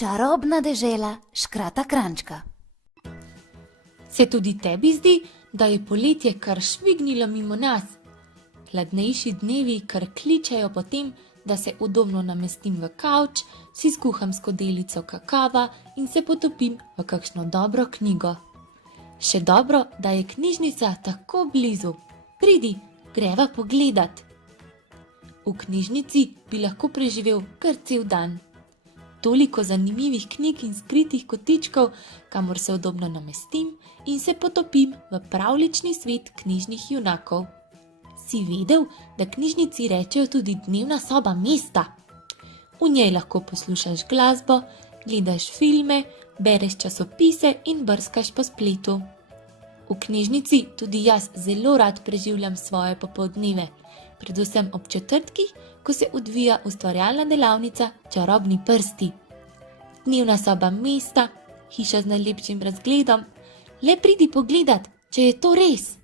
Čarobna dežela Škrata Kranjčka. Se tudi tebi zdi, da je poletje kar švignilo mimo nas? Hladnejši dnevi kar kličejo po tem, da se udobno namestim v kavč, si skuham skodelico kakava in se potopim v kakšno dobro knjigo. Še dobro, da je knjižnica tako blizu. Pridi, greva pogledat. V knjižnici bi lahko preživel kar cel dan. Toliko zanimivih knjig in skritih kotičkov, kamor se udobno namestim in se potopim v pravljični svet knjižnih junakov. Si vedel, da knjižnici rečejo tudi dnevna soba mesta? V njej lahko poslušaš glasbo, gledaš filme, bereš časopise in brskaš po spletu. V knjižnici tudi jaz zelo rad preživljam svoje popoldneve, predvsem ob četrtkih, ko se odvija ustvarjalna delavnica Čarobni prsti. Dnevna soba mesta, hiša z najlepšim razgledom. Le pridi pogledat, če je to res.